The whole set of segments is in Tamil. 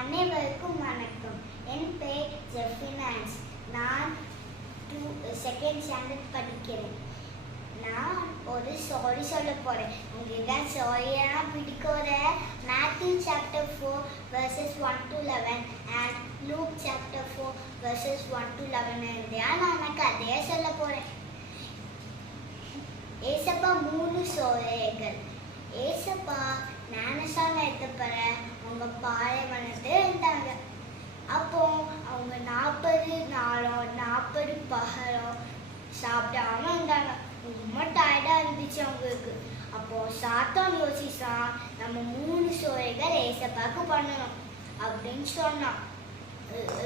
அனைவருக்கும் வணக்கம். என் பெயர் ஜெஃபினான்ஸ். நான் செகண்ட் ஸ்டாண்டர்ட் படிக்கிறேன். நான் ஒரு ஸ்டோரி சொல்ல போகிறேன். உங்களுக்கு ஸ்டோரியெல்லாம் பிடிக்கிற Matthew chapter 4 verses 1 to 11 and Luke chapter 4 verses 1 to 11 இருந்தே நான் கதையை சொல்ல போகிறேன். ஏசப்பா 3 சோதனைகள். ஏசப்பா ஞானசான எடுத்தப்பற அவங்க பாலைவனத்தை இருந்தாங்க. அப்போ அவங்க 40 நாளும் 40 பகலும் சாப்பிடாம இருந்தாங்க. ரொம்ப டயர்டாக இருந்துச்சு அவங்களுக்கு. அப்போ சாத்தான் யோசிச்சான், நம்ம 3 சோதனைகள் ஏசப்பாக்கு பண்ணணும் அப்படின்னு சொன்னான்.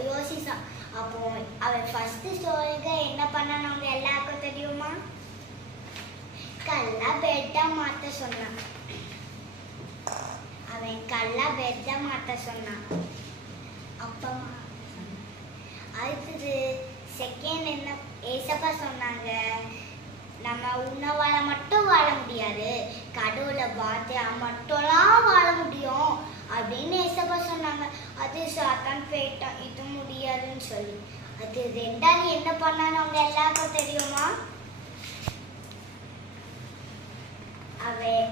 யோசிச்சான். அப்போ அவன் ஃபர்ஸ்ட் சோதனைகள் என்ன பண்ணணும் அவங்க எல்லாருக்கும் தெரியுமா? கல்லா பெட்டா மாற்ற சொன்னான். அவன் கல்லா பெட்டா மாற்ற சொன்னான். அப்பா அடுத்தது செகண்ட் என்ன ஏசப்பா சொன்னாங்க, நம்ம உணவால மட்டும் வாழ முடியாது, கடவுளை வார்த்தையா மட்டும்லாம் வாழ முடியும் அப்படின்னு ஏசப்பா சொன்னாங்க. அது சாத்தான் போயிட்டான், இது முடியாதுன்னு சொல்லி. அது ரெண்டாவது என்ன பண்ணான்னு அவங்க எல்லாருக்கும் தெரியுமா? அவன்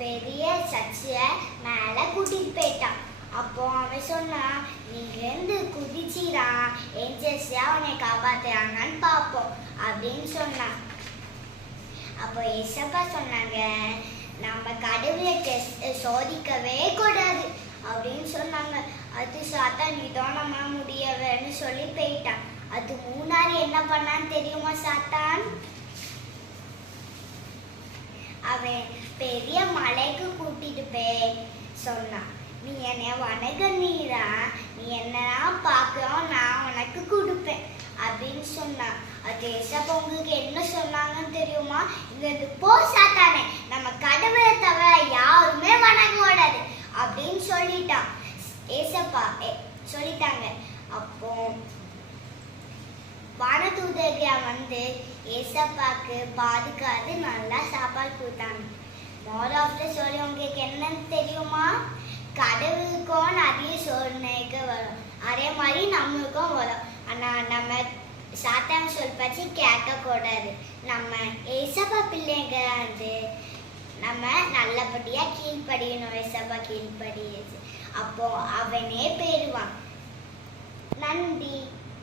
பெரிய சர்ச்சை மேல கூட்டிட்டு போயிட்டான். அப்போ அவன் சொன்னான், நீங்க இருந்து குதிச்சிரா, ஏஞ்சல்ஸ் அவனை காப்பாத்துறாங்கன்னு பார்ப்போம் அப்படின்னு சொன்னான். அப்போ ஏசப்பா சொன்னாங்க, நம்ம கடவுளை சோதிக்கவே கூடாது அப்படின்னு சொன்னாங்க. அது சாத்தான் இதான் நம்ம முடியவேன்னு சொல்லி போயிட்டான். அது மூணாவது என்ன பண்ணான்னு தெரியுமா? சாத்தான் அவன் பெரிய மலைக்கு கூட்டிட்டு போய் சொன்னான், நீ என்னை வணங்குறா, நீ என்னெல்லாம் பார்க்கிறோம் நான் உனக்கு கொடுப்பேன் அப்படின்னு சொன்னான். அது ஏசப்பா உங்களுக்கு என்ன சொன்னாங்கன்னு தெரியுமா? இங்கிருந்து போ சாத்தானே, நம்ம கடவுளை தவிர யாருமே வணங்க கூடாது அப்படின்னு சொல்லிட்டான். ஏசப்பா சொல்லிட்டாங்க. அப்போ வானதூதர்கள் வந்து ஏசப்பாக்கு பாதுகாத்து நல்லா சாப்பாடு கொடுத்தாங்க. மோர் ஆஃப் த ஸ்டோரி உங்களுக்கு என்னன்னு தெரியுமா? கடவுளுக்கும் நிறைய சோதனைகள் வரும், அதே மாதிரி நம்மளுக்கும் வரும். ஆனால் நம்ம சாத்தான் சொல் பற்றி கேட்கக்கூடாது. நம்ம ஏசப்பா பிள்ளைங்க வந்து நம்ம நல்லபடியாக கீழ்ப்படியணும். ஏசப்பா கீழ்ப்படியது, அப்போ அவனே போயிடுவான். நன்றி.